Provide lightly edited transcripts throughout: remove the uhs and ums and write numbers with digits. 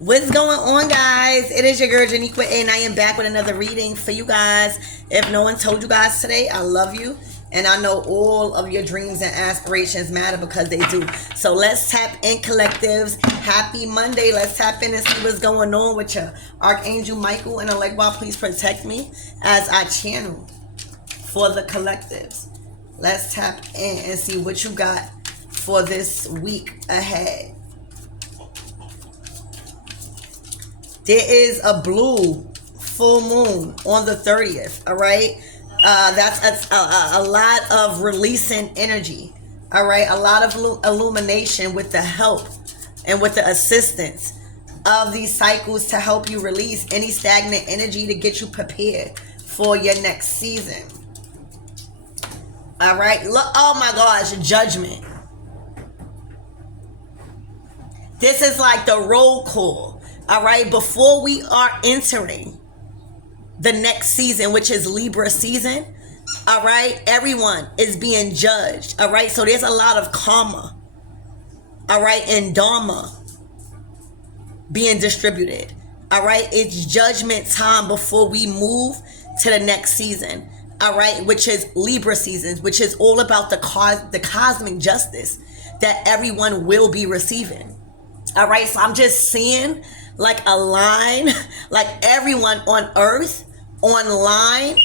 What's going on, guys? It is your girl 𝐥𝐤𝐤, and I am back with another reading for you guys. If no one told you guys today, I love you, and I know all of your dreams and aspirations matter because they do. So let's tap in, collectives. Happy Monday. Let's tap in and see what's going on with your Archangel Michael and elegba. Please protect me as I channel for the collectives. Let's tap in and see what you got for this week ahead. There is a blue full moon on the 30th, all right? That's a lot of releasing energy, all right? A lot of illumination with the help and with the assistance of these cycles to help you release any stagnant energy to get you prepared for your next season. All right? Look, oh my gosh, judgment. This is like the roll call. All right, before we are entering the next season, which is Libra season, all right, everyone is being judged, all right? So there's a lot of karma, all right, and dharma being distributed, all right? It's judgment time before we move to the next season, all right, which is Libra season, which is all about the cosmic justice that everyone will be receiving, all right? So I'm just seeing like a line, like everyone on earth online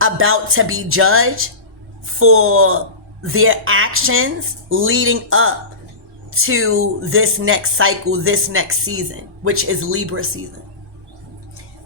about to be judged for their actions leading up to this next cycle, this next season, which is Libra season.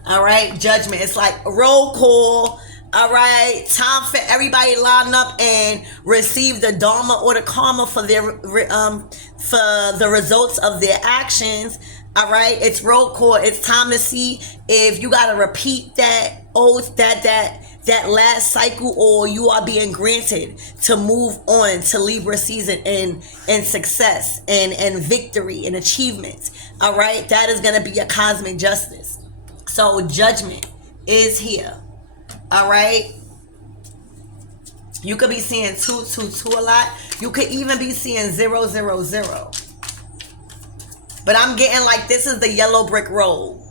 All right, judgment. It's like roll call. All right, time for everybody to line up and receive the dharma or the karma for their for the results of their actions. All right, it's roll call. It's time to see if you got to repeat that oath, that last cycle, or you are being granted to move on to Libra season and success and victory and achievements. All right, that is going to be a cosmic justice. So judgment is here. All right, you could be seeing 222 a lot. You could even be seeing 000. But I'm getting like this is the yellow brick road.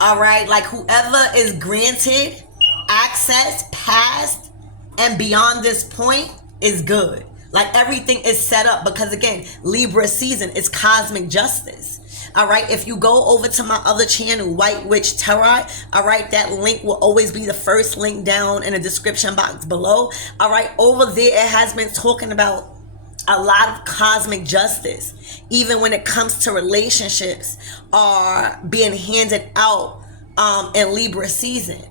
All right. Like whoever is granted access past and beyond this point is good. Like everything is set up because, again, Libra season is cosmic justice. All right. If you go over to my other channel, White Witch Tarot, all right, that link will always be the first link down in the description box below. All right. Over there, it has been talking about a lot of cosmic justice, even when it comes to relationships, are being handed out in Libra season.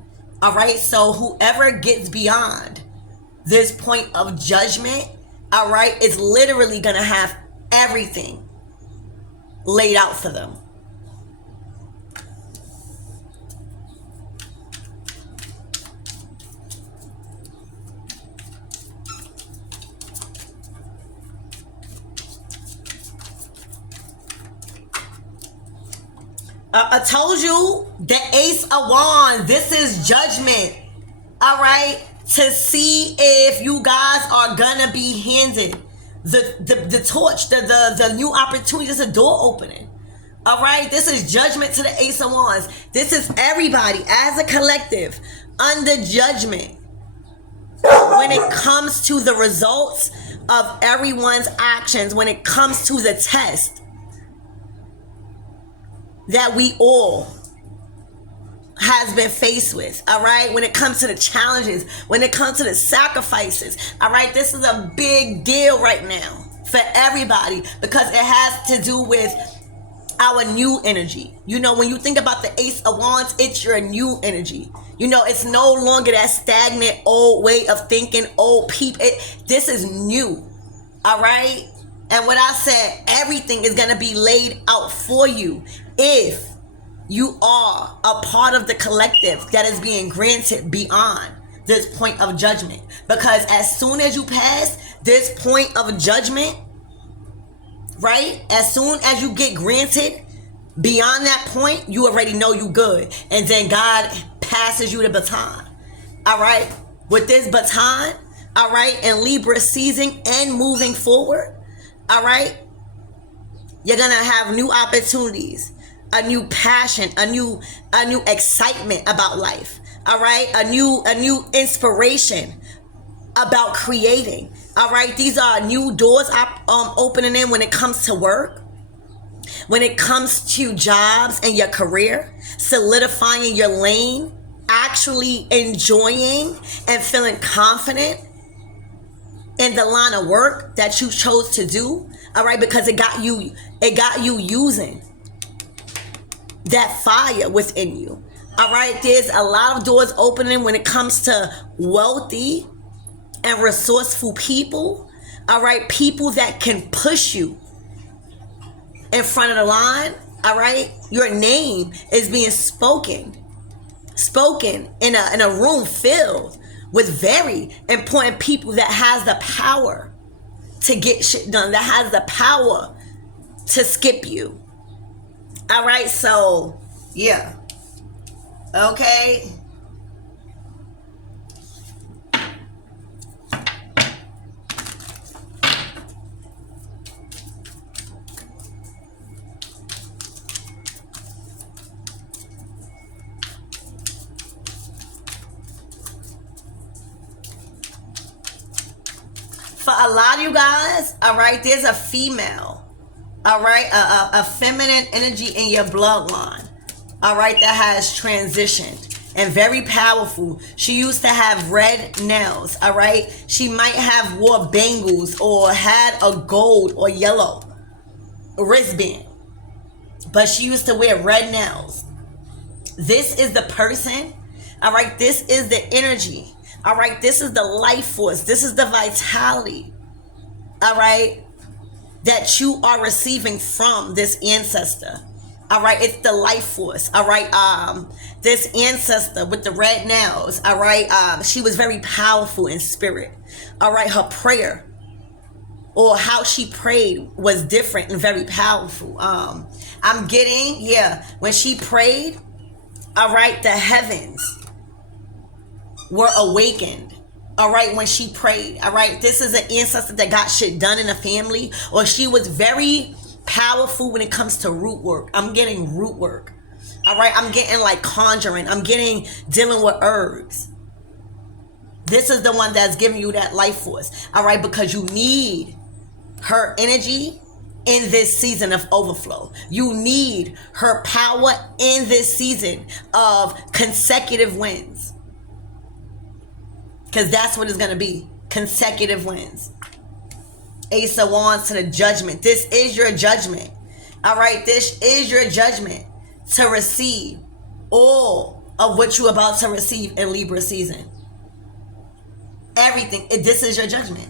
All right, so whoever gets beyond this point of judgment, all right, is literally gonna have everything laid out for them. I told you the Ace of Wands. This is judgment. All right, to see if you guys are gonna be handed the torch, the new opportunity. This is a door opening. All right, this is judgment to the Ace of Wands. This is everybody as a collective under judgment when it comes to the results of everyone's actions. When it comes to the test that we all has been faced with, all right? When it comes to the challenges, when it comes to the sacrifices, all right? This is a big deal right now for everybody because it has to do with our new energy. You know, when you think about the Ace of Wands, it's your new energy. You know, it's no longer that stagnant old way of thinking, old people. This is new, all right? And what I said, everything is going to be laid out for you if you are a part of the collective that is being granted beyond this point of judgment. Because as soon as you pass this point of judgment, right? As soon as you get granted beyond that point, you already know you good. And then God passes you the baton. All right? With this baton, all right, in Libra season and moving forward, all right, you're going to have new opportunities. a new passion, a new excitement about life. All right, a new inspiration about creating. All right, these are new doors opening in when it comes to work, when it comes to jobs and your career, solidifying your lane, actually enjoying and feeling confident in the line of work that you chose to do. All right, because it got you using that fire within you. All right, there's a lot of doors opening when it comes to wealthy and resourceful people. All right, people that can push you in front of the line. All right, your name is being spoken in a room filled with very important people that has the power to get shit done, that has the power to skip you. All right, so yeah, okay. For a lot of you guys, all right, there's a female, all right, a feminine energy in your bloodline, all right, that has transitioned and very powerful. She used to have red nails, all right. She might have wore bangles or had a gold or yellow wristband, but she used to wear red nails. This is the person, all right, this is the energy. All right, this is the life force. This is the vitality, all right, that you are receiving from this ancestor. All right, it's the life force. All right, this ancestor with the red nails. All right, she was very powerful in spirit. All right, her prayer or how she prayed was different and very powerful. I'm getting, yeah, when she prayed, all right, the heavens were awakened. All right, when she prayed. All right, this is an ancestor that got shit done in a family, or she was very powerful when it comes to root work. I'm getting root work. All right, I'm getting like conjuring. I'm getting dealing with herbs. This is the one that's giving you that life force. All right, because you need her energy in this season of overflow. You need her power in this season of consecutive wins. Because that's what it's going to be. Consecutive wins. Ace of Wands to the judgment. This is your judgment. All right. This is your judgment to receive all of what you're about to receive in Libra season. Everything. This is your judgment.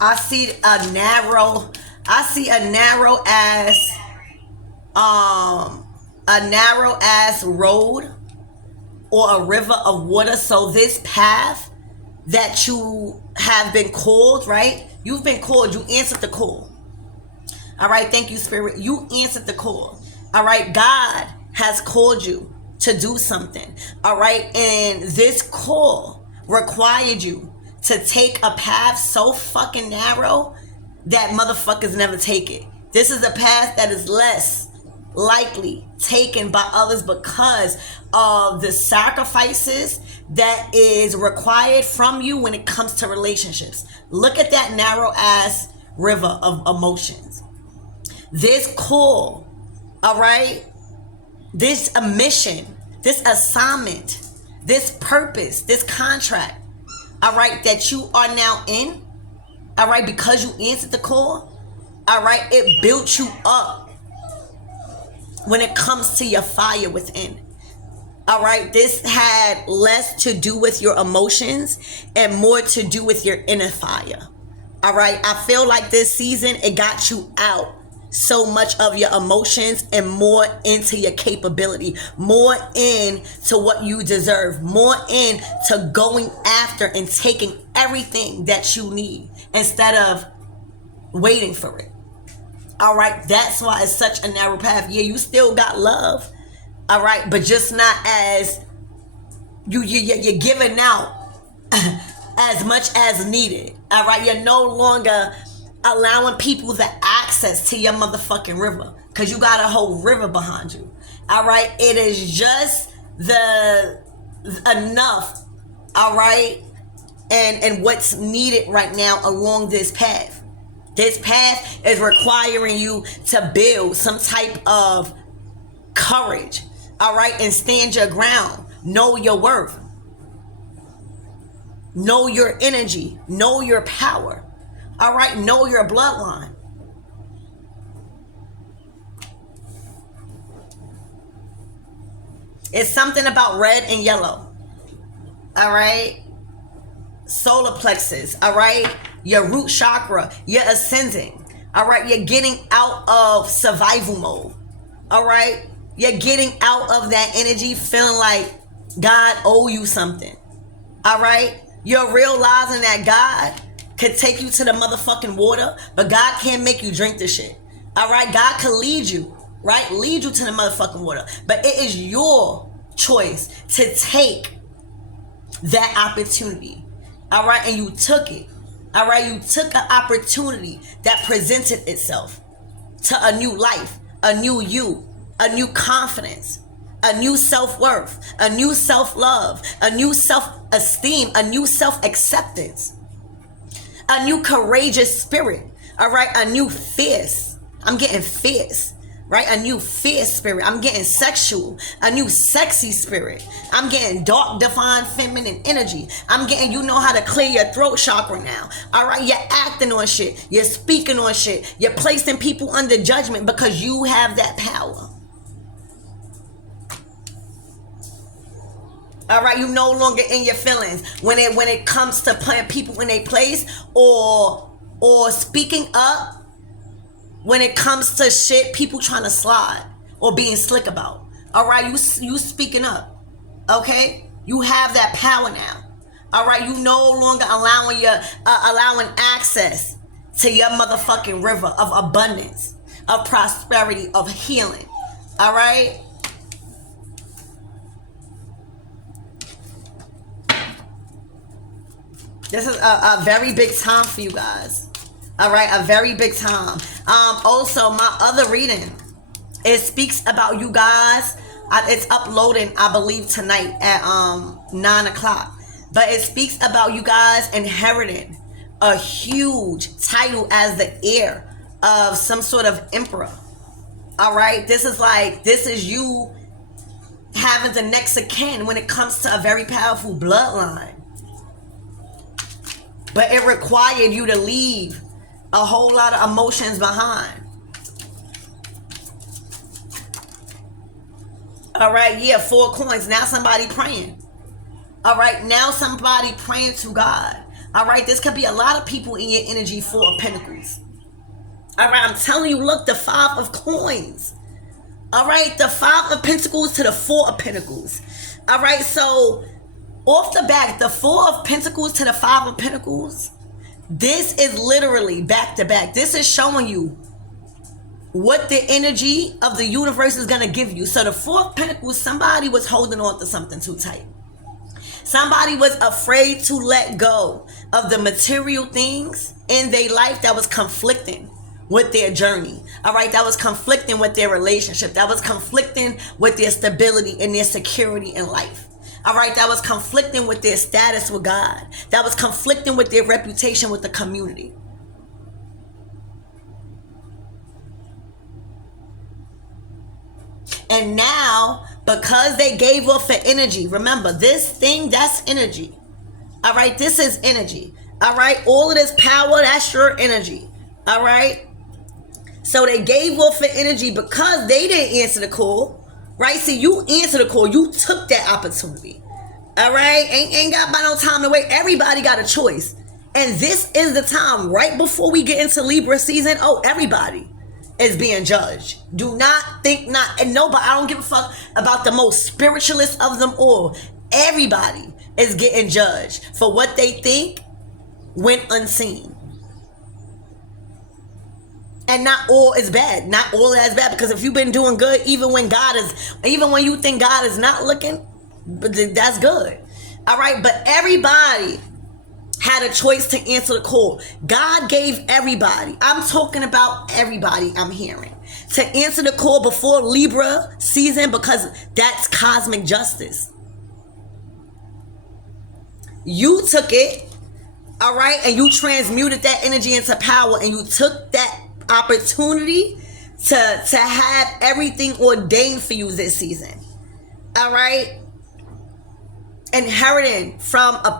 I see a narrow ass road or a river of water. So this path that you have been called, right? You've been called. You answered the call. All right. Thank you, Spirit. You answered the call. All right. God has called you to do something. All right. And this call required you to take a path so fucking narrow that motherfuckers never take it. This is a path that is less likely taken by others because of the sacrifices that is required from you when it comes to relationships. Look at that narrow ass river of emotions. This call, all right, this mission, this assignment, this purpose, this contract, all right, that you are now in, all right, because you answered the call, all right, it built you up when it comes to your fire within. All right, this had less to do with your emotions and more to do with your inner fire. All right, I feel like this season, it got you out so much of your emotions and more into your capability, more into what you deserve, more into going after and taking everything that you need instead of waiting for it. All right, that's why it's such a narrow path. Yeah, you still got love. All right, but just not as you're giving out as much as needed. All right, you're no longer allowing people the access to your motherfucking river because you got a whole river behind you. All right, it is just the enough. All right, and what's needed right now along this path. This path is requiring you to build some type of courage. All right, and stand your ground. Know your worth. Know your energy. Know your power. All right, know your bloodline. It's something about red and yellow. All right, solar plexus. All right, your root chakra. You're ascending. All right, you're getting out of survival mode. All right, you're getting out of that energy feeling like God owe you something. All right, you're realizing that God could take you to the motherfucking water, but God can't make you drink the shit. All right, God can lead you, right? Lead you to the motherfucking water, but it is your choice to take that opportunity. All right, and you took it. All right, you took an opportunity that presented itself to a new life, a new you, a new confidence, a new self-worth, a new self-love, a new self-esteem, a new self-acceptance, a new courageous spirit. All right, a new fierce. I'm getting fierce. Right, a new fierce spirit. I'm getting sexual, a new sexy spirit. I'm getting dark, divine, feminine energy. I'm getting, you know how to clear your throat chakra now. All right, you're acting on shit. You're speaking on shit. You're placing people under judgment because you have that power. All right, you no longer in your feelings when it comes to putting people in a place or speaking up. When it comes to shit, people trying to slide or being slick about. All right, you speaking up. Okay, you have that power now. All right, you no longer allowing access to your motherfucking river of abundance, of prosperity, of healing. All right. This is a very big time for you guys. All right, a very big time. Also, my other reading, it speaks about you guys. It's uploading, I believe, tonight at 9 o'clock. But it speaks about you guys inheriting a huge title as the heir of some sort of emperor. All right, this is you having the next of kin when it comes to a very powerful bloodline. But it required you to leave a whole lot of emotions behind. All right, yeah, 4 coins. Now somebody praying. All right, now somebody praying to God. All right, this could be a lot of people in your energy. 4 of Pentacles. All right, I'm telling you, look, the 5 of coins. All right, the 5 of Pentacles to the 4 of Pentacles. All right, so off the back, the 4 of Pentacles to the 5 of Pentacles. This is literally back to back. This is showing you what the energy of the universe is going to give you. So the 4 of Pentacles, somebody was holding on to something too tight. Somebody was afraid to let go of the material things in their life that was conflicting with their journey. All right, that was conflicting with their relationship. That was conflicting with their stability and their security in life. All right, that was conflicting with their status with God. That was conflicting with their reputation with the community. And now, because they gave off the energy, remember, this thing, that's energy. All right, this is energy. All right, all of this power, that's your energy. All right. So they gave off the energy because they didn't answer the call. Right? See, you answered the call. You took that opportunity. All right? Ain't got by no time to wait. Everybody got a choice. And this is the time right before we get into Libra season. Oh, everybody is being judged. Do not think not. And nobody, I don't give a fuck about the most spiritualist of them all. Everybody is getting judged for what they think went unseen. And not all is bad. Not all is bad. Because if you've been doing good, even when you think God is not looking, that's good. All right. But everybody had a choice to answer the call. God gave everybody. I'm talking about everybody I'm hearing. To answer the call before Libra season, because that's cosmic justice. You took it, all right, and you transmuted that energy into power, and you took that opportunity to have everything ordained for you this season. All right? Inheriting from a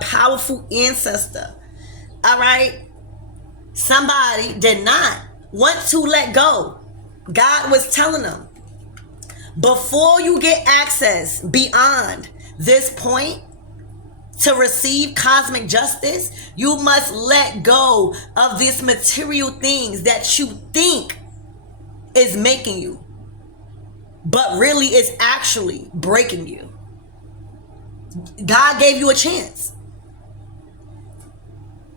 powerful ancestor. All right? Somebody did not want to let go. God was telling them, before you get access beyond this point to receive cosmic justice, you must let go of these material things that you think is making you, but really is actually breaking you. God gave you a chance.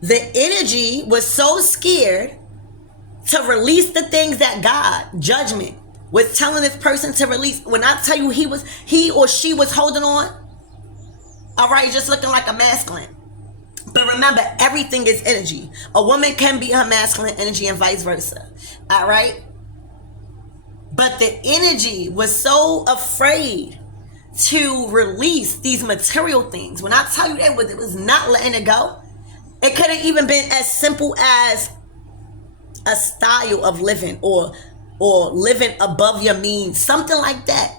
The energy was so scared to release the things that God, judgment, was telling this person to release. When I tell you he or she was holding on, all right, just looking like a masculine. But remember, everything is energy. A woman can be her masculine energy and vice versa. All right? But the energy was so afraid to release these material things. When I tell you it was not letting it go, it could have even been as simple as a style of living or living above your means, something like that.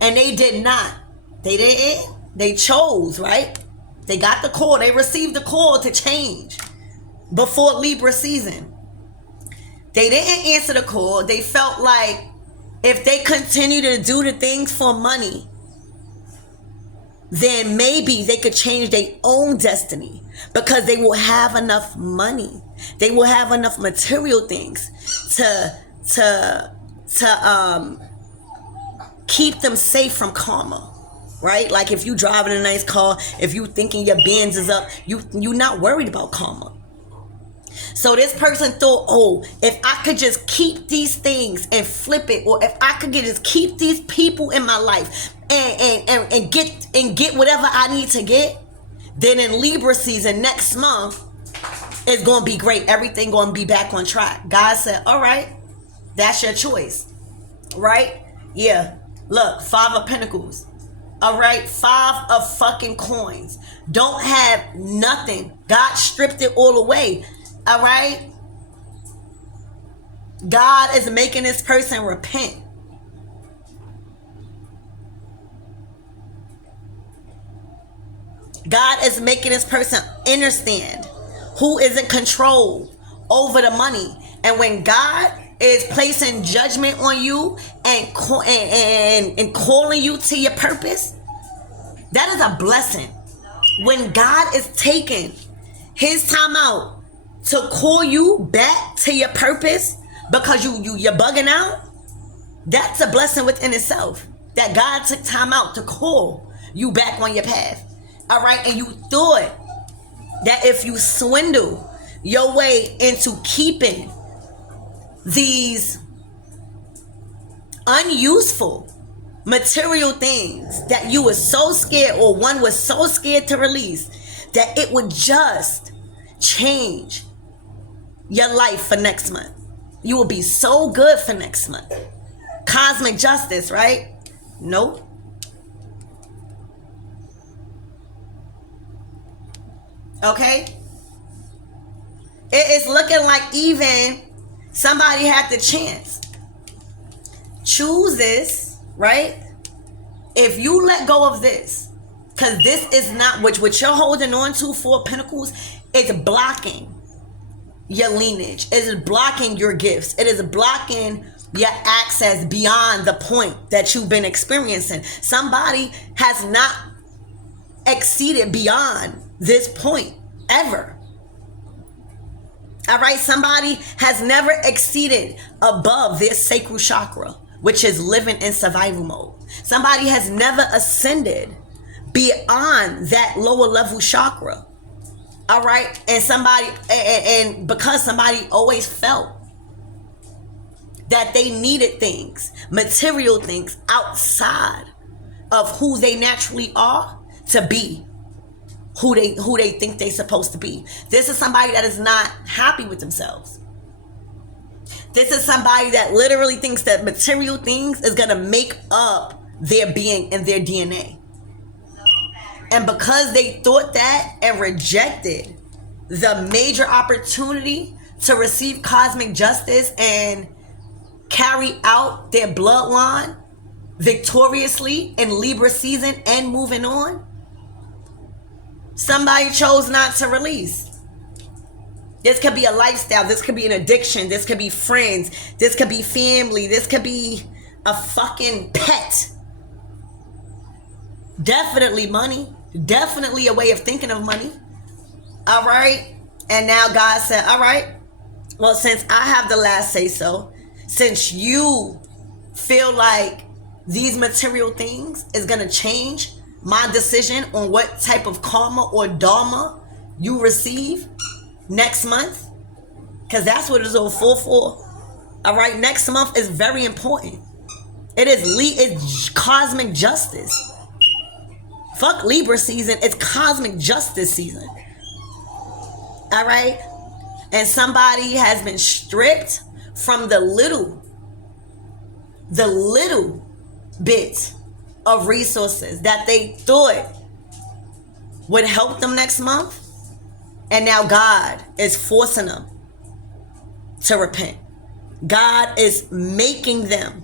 And they did not. They didn't. They chose, right? They got the call. They received the call to change before Libra season. They didn't answer the call. They felt like if they continue to do the things for money, then maybe they could change their own destiny because they will have enough money. They will have enough material things to keep them safe from karma. Right? Like if you driving a nice car, if you thinking your Benz is up, you're not worried about karma. So this person thought, oh, if I could just keep these things and flip it, or if I could just keep these people in my life and get whatever I need to get, then in Libra season next month, it's going to be great. Everything going to be back on track. God said, all right, that's your choice. Right? Yeah. Look, 5 of Pentacles. All right, 5 of fucking coins. Don't have nothing. God stripped it all away. All right. God is making this person repent. God is making this person understand who is in control over the money. And when God is placing judgment on you and calling you to your purpose, that is a blessing. When God is taking his time out to call you back to your purpose because you're bugging out, that's a blessing within itself. That God took time out to call you back on your path. All right, and you thought that if you swindle your way into keeping these unuseful material things that you were so scared, or one was so scared to release, that it would just change your life for next month. You will be so good for next month. Cosmic justice, right? Nope. Okay? It is looking like even somebody had the chance. Choose this, right? If you let go of this, because this is not what you're holding on to, 4 Pentacles, it's blocking your lineage. It is blocking your gifts. It is blocking your access beyond the point that you've been experiencing. Somebody has not exceeded beyond this point ever. All right, somebody has never exceeded above their sacral chakra, which is living in survival mode. Somebody has never ascended beyond that lower level chakra. All right. And somebody, and because somebody always felt that they needed things, material things outside of who they naturally are to be who they think they're supposed to be. This is somebody that is not happy with themselves. This is somebody that literally thinks that material things is going to make up their being and their DNA. And because they thought that and rejected the major opportunity to receive cosmic justice and carry out their bloodline victoriously in Libra season and moving on, somebody chose not to release. This could be a lifestyle. This could be an addiction. This could be friends. This could be family. This could be a fucking pet. Definitely money. Definitely a way of thinking of money. All right. And now God said, all right, well, since I have the last say so, since you feel like these material things is going to change my decision on what type of karma or dharma you receive next month, because that's what it's all for. All right, next month is very important. It's cosmic justice. Fuck Libra season, it's cosmic justice season. All right, and somebody has been stripped from the little bit of resources that they thought would help them next month, and now God is forcing them to repent. God is making them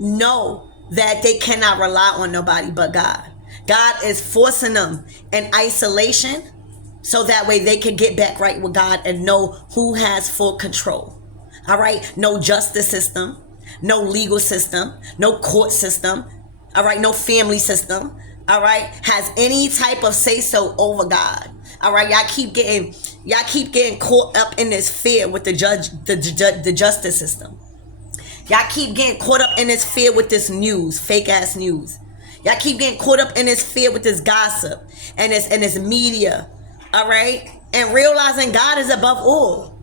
know that they cannot rely on nobody but God. God is forcing them in isolation so that way they can get back right with God and know who has full control. All right, no justice system, no legal system, no court system, all right, no family system, all right, has any type of say-so over God. All right, y'all keep getting caught up in this fear with the justice system. Y'all keep getting caught up in this fear with this news, fake ass news. Y'all keep getting caught up in this fear with this gossip and this media. All right, and realizing God is above all.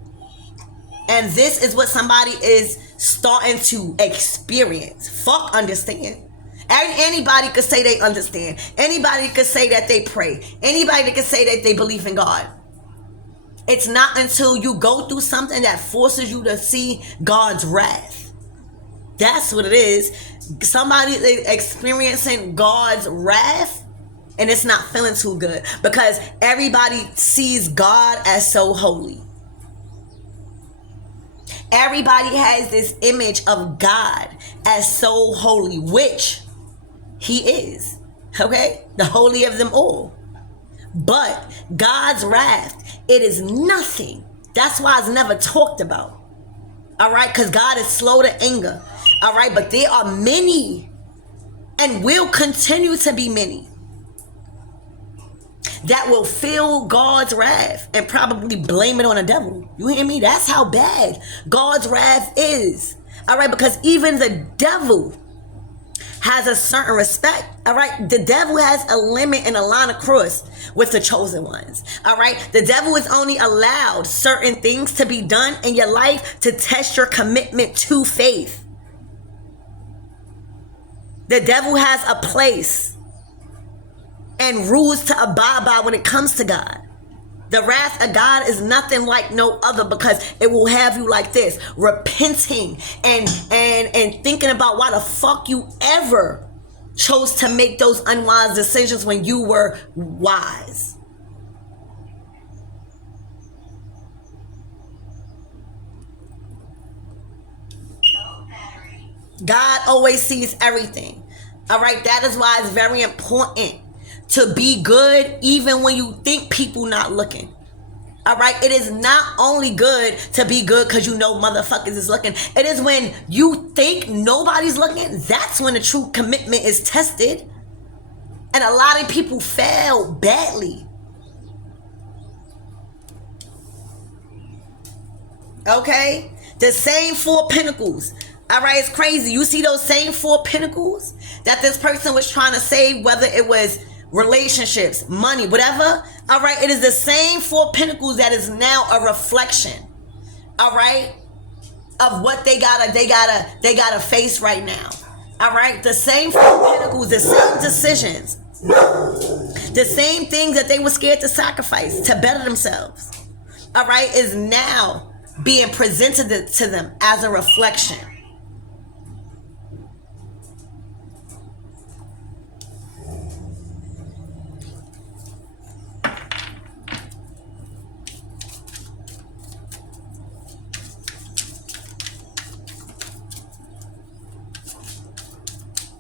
And this is what somebody is starting to experience. Fuck understand. Anybody could say they understand. Anybody could say that they pray. Anybody could say that they believe in God. It's not until you go through something that forces you to see God's wrath. That's what it is. Somebody is experiencing God's wrath and it's not feeling too good because everybody sees God as so holy. Everybody has this image of God as so holy, which he is, okay? The holy of them all. But God's wrath, it is nothing. That's why it's never talked about, all right? Because God is slow to anger, all right? But there are many and will continue to be many that will feel God's wrath and probably blame it on the devil. You hear me? That's how bad God's wrath is. All right, because even the devil has a certain respect. All right, the devil has a limit and a line across with the chosen ones. All right, the devil is only allowed certain things to be done in your life to test your commitment to faith. The devil has a place and rules to abide by when it comes to God. The wrath of God is nothing like no other because it will have you like this, repenting and thinking about why the fuck you ever chose to make those unwise decisions when you were wise. God always sees everything. All right, that is why it's very important to be good even when you think people not looking. All right, it is not only good to be good because you know motherfuckers is looking. It is when you think nobody's looking, that's when the true commitment is tested. And a lot of people fail badly. Okay, the same 4 pentacles. All right, it's crazy. You see those same 4 pentacles that this person was trying to save, whether it was relationships, money, whatever. All right, it is the same Four of Pentacles that is now a reflection, all right, of what they gotta face right now. All right, the same Four of Pentacles, the same decisions, the same things that they were scared to sacrifice to better themselves, all right, is now being presented to them as a reflection.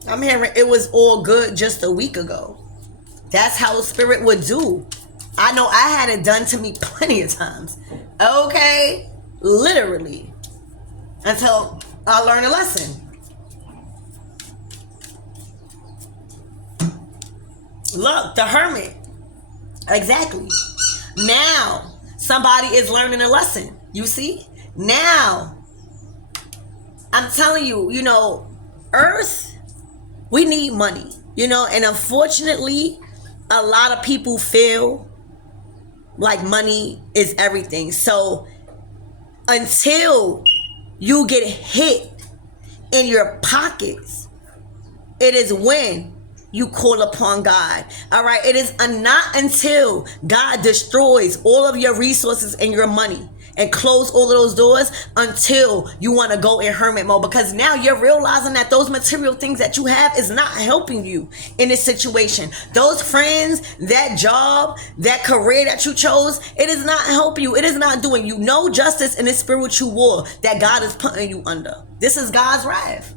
I'm hearing it was all good just a week ago. That's how Spirit would do. I know I had it done to me plenty of times. Okay? Literally. Until I learned a lesson. Look, the Hermit. Exactly. Now, somebody is learning a lesson. You see? Now, I'm telling you, you know, Earth, we need money, you know, and unfortunately, a lot of people feel like money is everything. So until you get hit in your pockets, it is when you call upon God. All right. It is not until God destroys all of your resources and your money and close all of those doors until you want to go in hermit mode, because now you're realizing that those material things that you have is not helping you in this situation. Those friends, that job, that career that you chose, it is not helping you. It is not doing you no justice in this spiritual war that God is putting you under. This is God's wrath.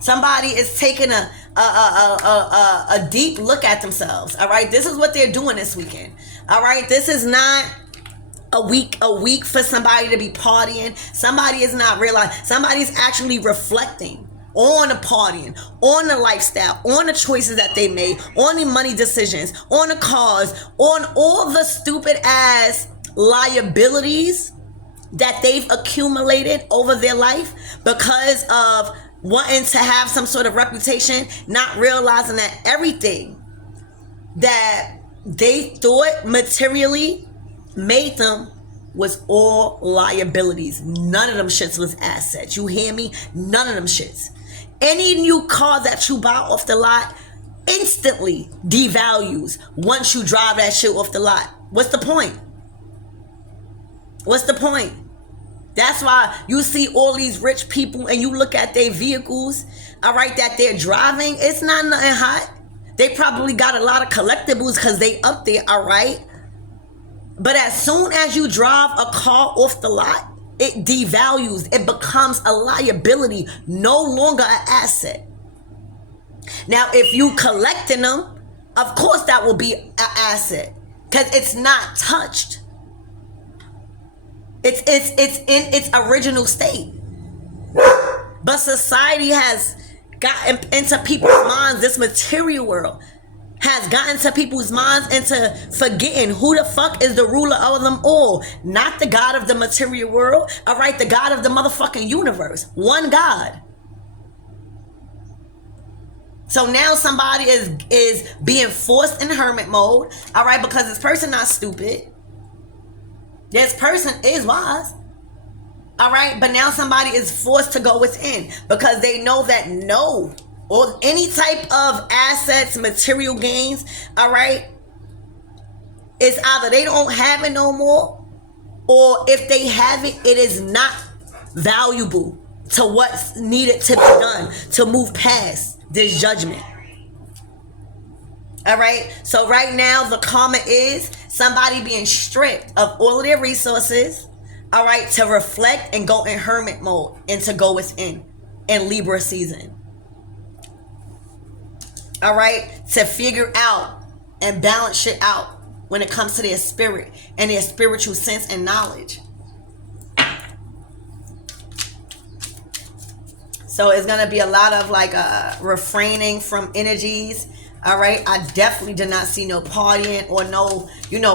Somebody is taking a deep look at themselves. All right, this is what they're doing this weekend. All right, this is not a week for somebody to be partying. Somebody is not realizing. Somebody's actually reflecting on the partying, on the lifestyle, on the choices that they made, on the money decisions, on the cars, on all the stupid ass liabilities that they've accumulated over their life because of wanting to have some sort of reputation, not realizing that everything that they thought materially made them was all liabilities. None of them shits was assets. You hear me? None of them shits. Any new car that you buy off the lot instantly devalues once you drive that shit off the lot. What's the point? What's the point? That's why you see all these rich people and you look at their vehicles, all right, that they're driving. It's not nothing hot. They probably got a lot of collectibles because they up there, all right? But as soon as you drive a car off the lot, it devalues. It becomes a liability, no longer an asset. Now, if you collecting them, of course that will be an asset because it's not touched. It's in its original state. But society has gotten into people's minds, this material world has gotten to people's minds into forgetting who the fuck is the ruler of them all. Not the God of the material world, all right? The God of the motherfucking universe. One God. So now somebody is being forced in hermit mode, all right? Because this person not stupid. This person is wise, all right? But now somebody is forced to go within because they know that no, or any type of assets, material gains, all right, it's either they don't have it no more, or if they have it, it is not valuable to what's needed to be done to move past this judgment. All right, so right now the karma is somebody being stripped of all of their resources, all right, to reflect and go in hermit mode and to go within in Libra season. All right, to figure out and balance shit out when it comes to their spirit and their spiritual sense and knowledge. So it's going to be a lot of like refraining from energies, All right, I definitely did not see no partying or no,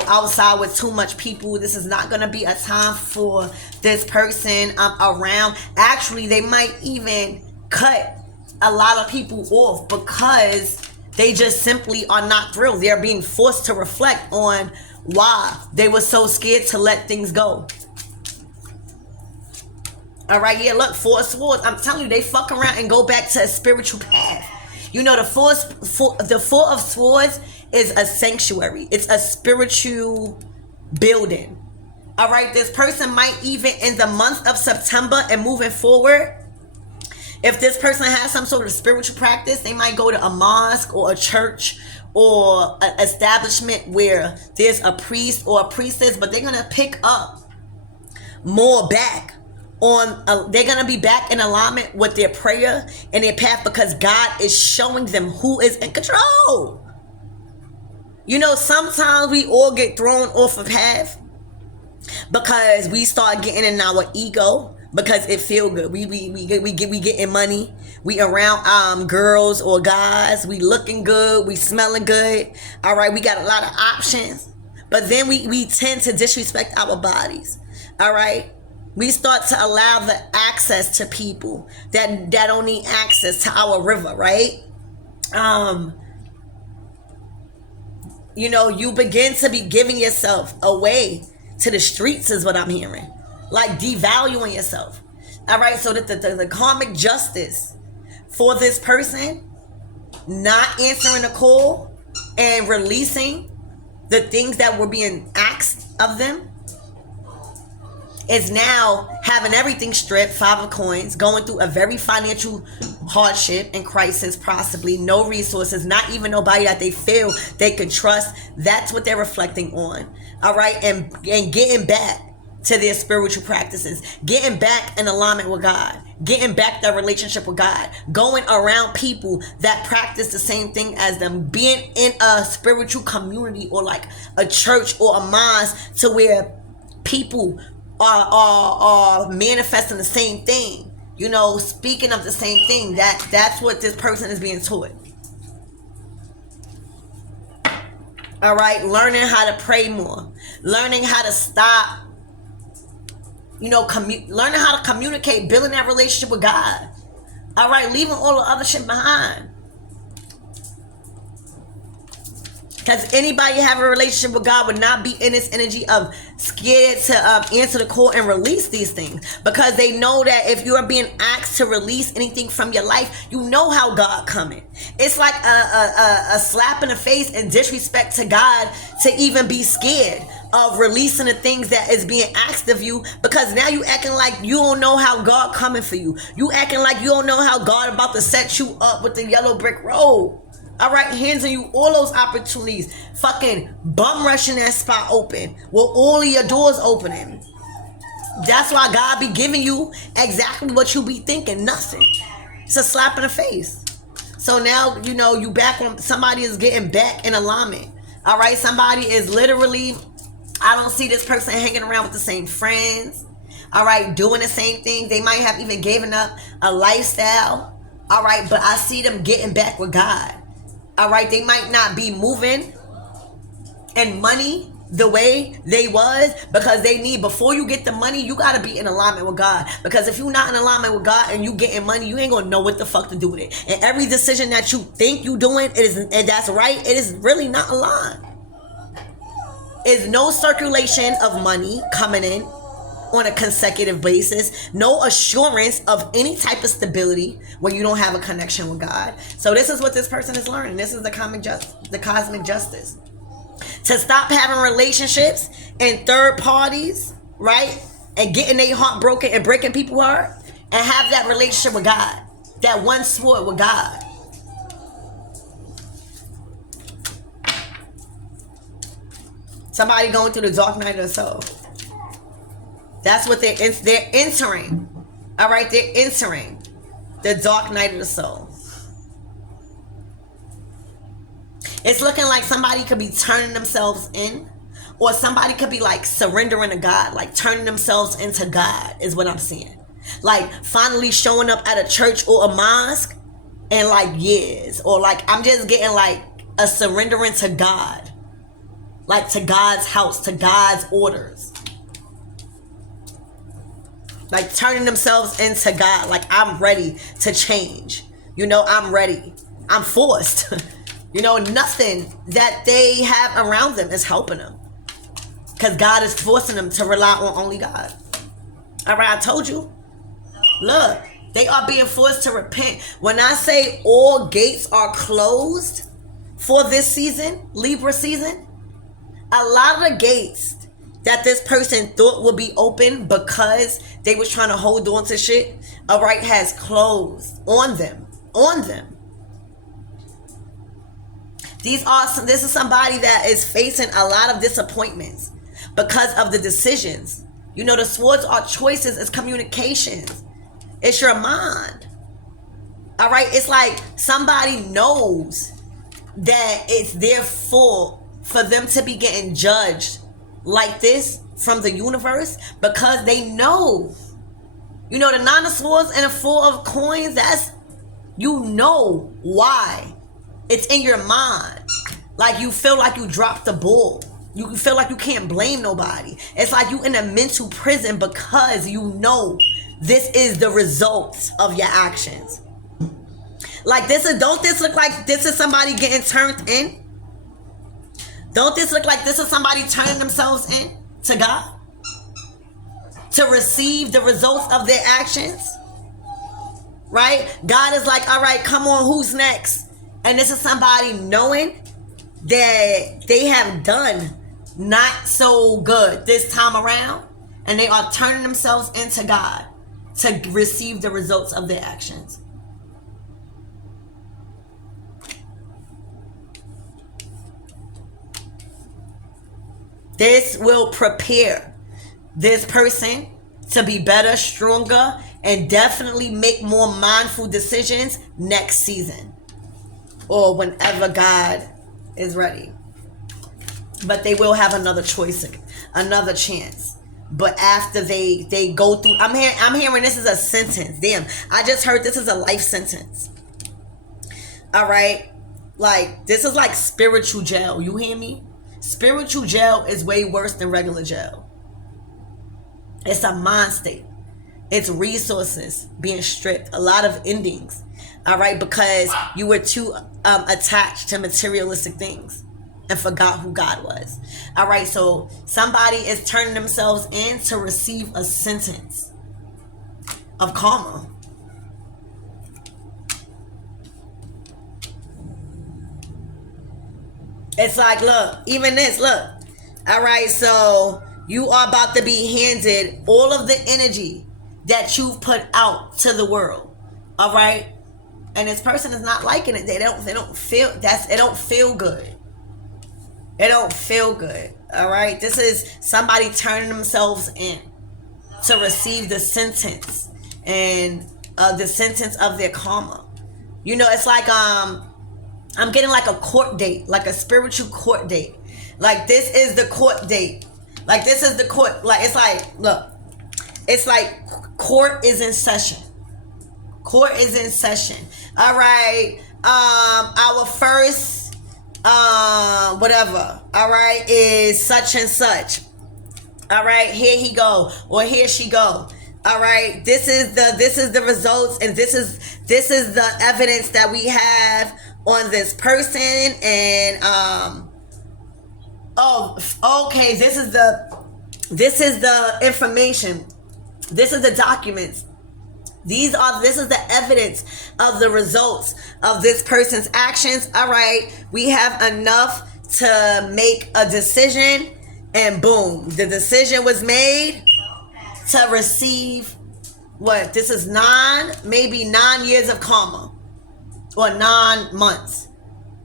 outside with too much people. This is not going to be a time for this person around. Actually, they might even cut a lot of people off because they just simply are not thrilled. They're being forced to reflect on why they were so scared to let things go. All right, yeah, look, Four of Swords. I'm telling you, they fuck around and go back to a spiritual path. The Four of Swords is a sanctuary. It's a spiritual building. All right, this person might even in the month of September and moving forward, if this person has some sort of spiritual practice, they might go to a mosque or a church or an establishment where there's a priest or a priestess, but they're going to pick up more back on, they're going to be back in alignment with their prayer and their path because God is showing them who is in control. Sometimes we all get thrown off a path because we start getting in our ego because it feel good. We getting money. We around girls or guys. We looking good. We smelling good. All right, we got a lot of options. But then we tend to disrespect our bodies. All right. We start to allow the access to people that don't need access to our river, right? You begin to be giving yourself away to the streets is what I'm hearing. Like devaluing yourself. All right, so the karmic justice for this person not answering the call and releasing the things that were being asked of them is now having everything stripped, 5 of coins, going through a very financial hardship and crisis, possibly no resources, not even nobody that they feel they can trust. That's what they're reflecting on. All right, and getting back to their spiritual practices, getting back in alignment with God, getting back their relationship with God, going around people that practice the same thing as them, being in a spiritual community or like a church or a mosque to where people are manifesting the same thing, speaking of the same thing. That's what this person is being taught. All right, learning how to pray more, learning how to stop, learning how to communicate, building that relationship with God. All right, leaving all the other shit behind. Because anybody have a relationship with God would not be in this energy of scared to answer the call and release these things. Because they know that if you are being asked to release anything from your life, you know how God coming. It's like a slap in the face and disrespect to God to even be scared of releasing the things that is being asked of you, because now you acting like you don't know how God coming for you. You acting like you don't know how God about to set you up with the yellow brick road. All right, handing you all those opportunities, fucking bum rushing that spot open with all of your doors opening. That's why God be giving you exactly what you be thinking, nothing. It's a slap in the face. So now, you back on, somebody is getting back in alignment. All right, somebody is literally, I don't see this person hanging around with the same friends. All right, doing the same thing. They might have even given up a lifestyle. All right, but I see them getting back with God. All right, they might not be moving and money the way they was, because they need, before you get the money, you got to be in alignment with God. Because if you're not in alignment with God and you getting money, you ain't going to know what the fuck to do with it. And every decision that you think you doing, and that's right, it is really not aligned. Is no circulation of money coming in on a consecutive basis, no assurance of any type of stability when you don't have a connection with God. So this is what this person is learning. This is the cosmic justice. To stop having relationships and third parties, right? And getting their heart broken and breaking people's heart, and have that relationship with God. That one sword with God. Somebody going through the dark night of the soul. That's what they're entering. All right, they're entering the dark night of the soul. It's looking like somebody could be turning themselves in, or somebody could be like surrendering to God, like turning themselves into God is what I'm seeing. Like finally showing up at a church or a mosque in like years, or like I'm just getting like a surrendering to God. Like to God's house, to God's orders. Like turning themselves into God. Like, I'm ready to change. You know, I'm ready. I'm forced. You know, nothing that they have around them is helping them. Because God is forcing them to rely on only God. All right, I told you. Look, they are being forced to repent. When I say all gates are closed for this season, Libra season, a lot of the gates that this person thought would be open because they was trying to hold on to shit, all right, has closed on them. On them. This is somebody that is facing a lot of disappointments because of the decisions. You know, the swords are choices, it's communications. It's your mind. All right, it's like somebody knows that it's their fault for them to be getting judged like this from the universe because they know. You know, the Nine of Swords and the Four of Coins, that's, you know why. It's in your mind. Like you feel like you dropped the ball. You feel like you can't blame nobody. It's like you in a mental prison because you know this is the result of your actions. Like don't this look like this is somebody getting turned in? Don't this look like this is somebody turning themselves in to God? To receive the results of their actions? Right? God is like, all right, come on, who's next? And this is somebody knowing that they have done not so good this time around, and they are turning themselves into God to receive the results of their actions. This will prepare this person to be better, stronger, and definitely make more mindful decisions next season or whenever God is ready. But they will have another choice, another chance. But after they go through, I'm hearing this is a sentence. Damn, I just heard this is a life sentence. All right, like this is like spiritual jail. You hear me? Spiritual jail is way worse than regular jail. It's a mind state. It's resources being stripped. A lot of endings. All right, because you were too attached to materialistic things and forgot who God was. All right, so somebody is turning themselves in to receive a sentence of karma. It's like, look, even this, look. All right, so you are about to be handed all of the energy that you've put out to the world. All right? And this person is not liking it. They don't feel it don't feel good. It don't feel good. All right? This is somebody turning themselves in to receive the sentence and the sentence of their karma. You know, it's like I'm getting like a court date, like a spiritual court date. Like this is the court date. Like this is the court. Like it's like, look, it's like court is in session. Court is in session. All right. Our first whatever. All right, is such and such. All right, here he go or here she go. All right, this is the results, and this is the evidence that we have on this person. And okay, this is the information. This is the documents. This is the evidence of the results of this person's actions. All right, we have enough to make a decision, and boom, the decision was made to receive what? This is maybe 9 years of karma, or 9 months.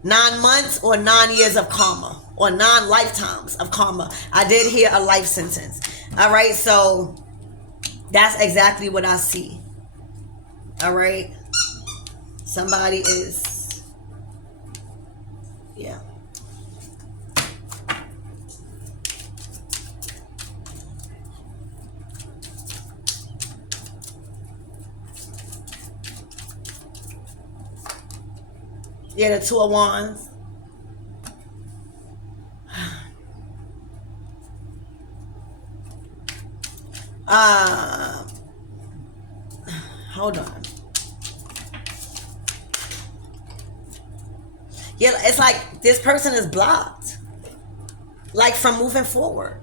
9 months or 9 years of karma, or 9 lifetimes of karma. I did hear a life sentence. All right, so that's exactly what I see. All right, somebody is, yeah. Yeah, the Two of Wands. Hold on. Yeah, it's like this person is blocked, like from moving forward.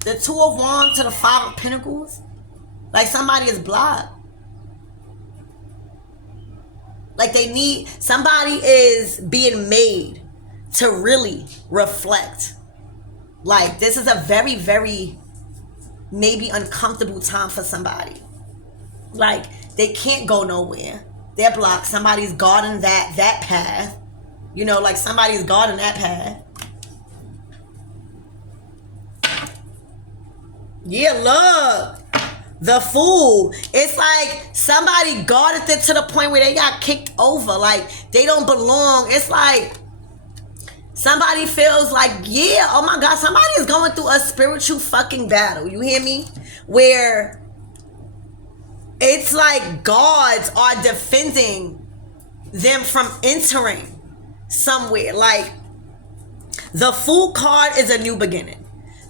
The Two of Wands to the Five of Pentacles, like somebody is blocked. Like somebody is being made to really reflect. Like this is a very, very maybe uncomfortable time for somebody. Like they can't go nowhere. They're blocked. Somebody's guarding that path. You know, like somebody's guarding that path. Yeah, look. The Fool. It's like somebody guarded it to the point where they got kicked over. Like they don't belong. It's like somebody feels like, yeah, oh my God, somebody is going through a spiritual fucking battle. You hear me? Where it's like gods are defending them from entering somewhere. Like the Fool card is a new beginning.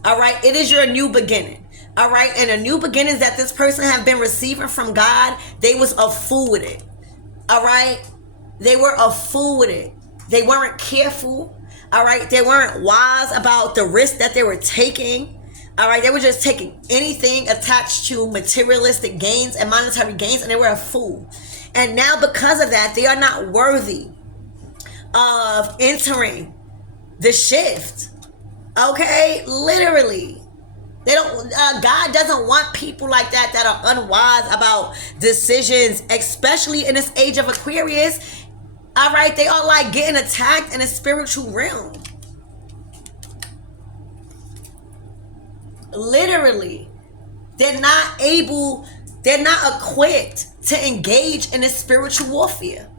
All right, it is your new beginning. All right, and the new beginnings that this person have been receiving from God, they was a fool with it. All right, they were a fool with it. They weren't careful. All right, they weren't wise about the risk that they were taking. All right, they were just taking anything attached to materialistic gains and monetary gains, and they were a fool. And now because of that, they are not worthy of entering the shift. Okay, literally. They don't. God doesn't want people like that are unwise about decisions, especially in this age of Aquarius. All right, they are like getting attacked in a spiritual realm. Literally, they're not equipped to engage in this spiritual warfare.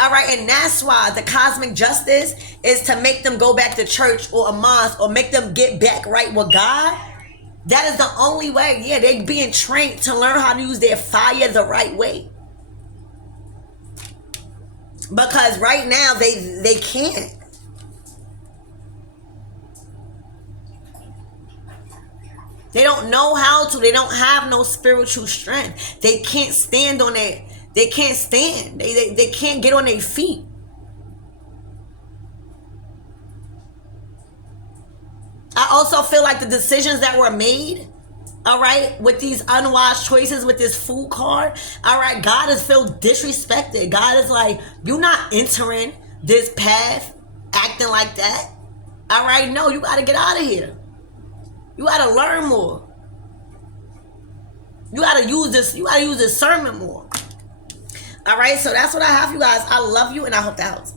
All right, and that's why the cosmic justice is to make them go back to church or a mosque or make them get back right with God. That is the only way. Yeah, they're being trained to learn how to use their fire the right way. Because right now they can't. They don't know how to. They don't have no spiritual strength. They can't stand on it. They can't stand. They can't get on their feet. I also feel like the decisions that were made, all right, with these unwise choices, with this Fool card, all right, God is feel disrespected. God is like, you're not entering this path acting like that. All right, no, you got to get out of here. You got to learn more. You got to use this. You got to use discernment more. All right, so that's what I have, you guys. I love you, and I hope that helps.